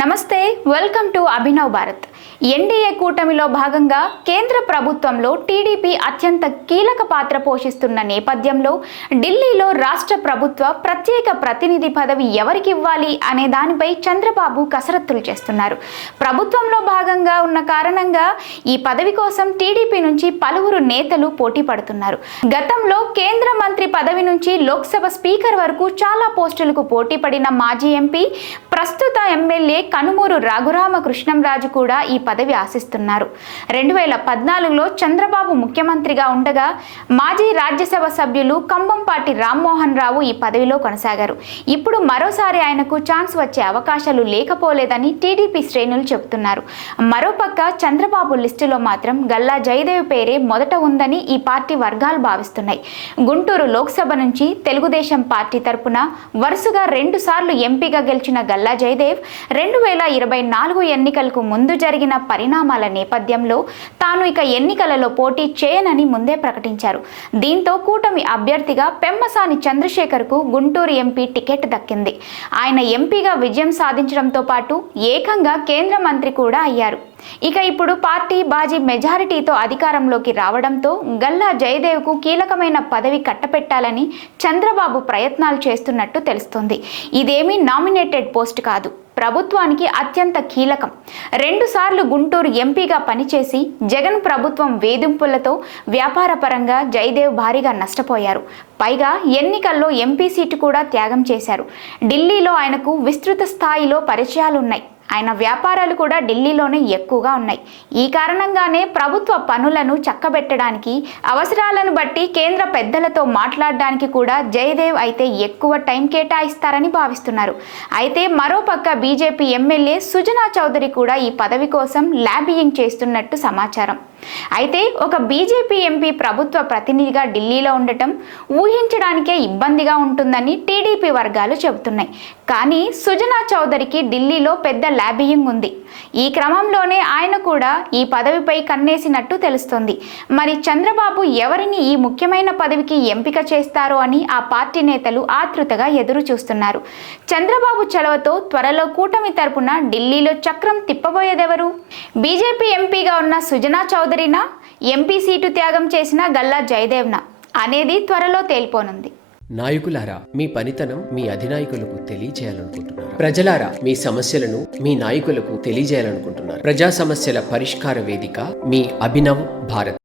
నమస్తే, welcome to Abhinav Bharat. NDA కూటమిలో భాగంగా కేంద్ర ప్రభుత్వంలో టీడీపీ అత్యంత కీలక పాత్ర పోషిస్తున్న నేపథ్యంలో ఢిల్లీలో రాష్ట్ర ప్రభుత్వ ప్రత్యేక ప్రతినిధి పదవి ఎవరికి ఇవ్వాలి అనే దానిపై చంద్రబాబు కసరత్తులు చేస్తున్నారు. ప్రభుత్వంలో భాగంగా ఉన్న కారణంగా ఈ పదవి కోసం టీడీపీ నుంచి పలువురు నేతలు పోటీ పడుతున్నారు. గతంలో కేంద్ర మంత్రి పదవి నుంచి లోక్సభ స్పీకర్ వరకు చాలా పోస్టులకు పోటీ పడిన మాజీ ఎంపీ, ప్రస్తుత ఎమ్మెల్యే కనుమూరు రఘురామకృష్ణంరాజు కూడా ఈ పదవి ఆశిస్తున్నారు. 2014లో చంద్రబాబు ముఖ్యమంత్రిగా ఉండగా మాజీ రాజ్యసభ సభ్యులు కంభంపాటి రామ్మోహన్ రావు ఈ పదవిలో కొనసాగారు. ఇప్పుడు మరోసారి ఆయనకు ఛాన్స్ వచ్చే అవకాశాలు లేకపోలేదని టీడీపీ శ్రేణులు చెబుతున్నారు. మరోపక్క చంద్రబాబు లిస్టులో మాత్రం గల్లా జయదేవ్ పేరే మొదట ఉందని ఈ పార్టీ వర్గాలు భావిస్తున్నాయి. గుంటూరు లోక్సభ నుంచి తెలుగుదేశం పార్టీ తరపున వరుసగా 2 సార్లు ఎంపీగా గెలిచిన గల్లా జయదేవ్ 2024 ఎన్నికలకు ముందు జరిగిన పరిణామాల నేపథ్యంలో తాను ఇక ఎన్నికలలో పోటీ చేయనని ముందే ప్రకటించారు. దీంతో కూటమి అభ్యర్థిగా పెమ్మసాని చంద్రశేఖర్కు గుంటూరు ఎంపీ టికెట్ దక్కింది. ఆయన ఎంపీగా విజయం సాధించడంతో పాటు ఏకంగా కేంద్ర మంత్రి కూడా అయ్యారు. ఇక ఇప్పుడు పార్టీ బాజీ మెజారిటీతో అధికారంలోకి రావడంతో గల్లా జయదేవ్కు కీలకమైన పదవి కట్టపెట్టాలని చంద్రబాబు ప్రయత్నాలు చేస్తున్నట్టు తెలుస్తోంది. ఇదేమీ నామినేటెడ్ పోస్ట్ కాదు, ప్రభుత్వానికి అత్యంత కీలకం. 2 సార్లు గుంటూరు ఎంపీగా పనిచేసి జగన్ ప్రభుత్వం వేధింపులతో వ్యాపారపరంగా జయదేవ్ భారీగా నష్టపోయారు. పైగా ఎన్నికల్లో ఎంపీ సీటు కూడా త్యాగం చేశారు. ఢిల్లీలో ఆయనకు విస్తృత స్థాయిలో పరిచయాలున్నాయి. ఆయన వ్యాపారాలు కూడా ఢిల్లీలోనే ఎక్కువగా ఉన్నాయి. ఈ కారణంగానే ప్రభుత్వ పనులను చక్కబెట్టడానికి, అవసరాలను బట్టి కేంద్ర పెద్దలతో మాట్లాడడానికి కూడా జయదేవ్ అయితే ఎక్కువ టైం కేటాయిస్తారని భావిస్తున్నారు. అయితే మరోపక్క బీజేపీ ఎమ్మెల్యే సుజనా చౌదరి కూడా ఈ పదవి కోసం లాబియింగ్ చేస్తున్నట్టు సమాచారం. అయితే ఒక బీజేపీ ఎంపీ ప్రభుత్వ ప్రతినిధిగా ఢిల్లీలో ఉండటం ఊహించడానికే ఇబ్బందిగా ఉంటుందని టీడీపీ వర్గాలు చెబుతున్నాయి. కానీ సుజనా చౌదరికి ఢిల్లీలో పెద్ద లాబియింగ్ ఉంది. ఈ క్రమంలోనే ఆయన కూడా ఈ పదవిపై కన్నేసినట్టు తెలుస్తోంది. మరి చంద్రబాబు ఎవరిని ఈ ముఖ్యమైన పదవికి ఎంపిక చేస్తారో అని ఆ పార్టీ నేతలు ఆతృతగా ఎదురు చూస్తున్నారు. చంద్రబాబు చలవతో త్వరలో కూటమి తరపున ఢిల్లీలో చక్రం తిప్పబోయేదెవరు? బీజేపీ ఎంపీగా ఉన్న సుజనా చౌదరినా, ఎంపీ సీటు త్యాగం చేసిన గల్లా జయదేవ్నా అనేది త్వరలో తేలిపోనుంది. నాయకులారా, మీ పనితనం మీ అధినాయకులకు తెలియజేయాలనుకుంటున్నారు. ప్రజలారా, మీ సమస్యలను మీ నాయకులకు తెలియజేయాలనుకుంటున్నారు. ప్రజా సమస్యల పరిష్కార వేదిక మీ అభినవ్ భారత్.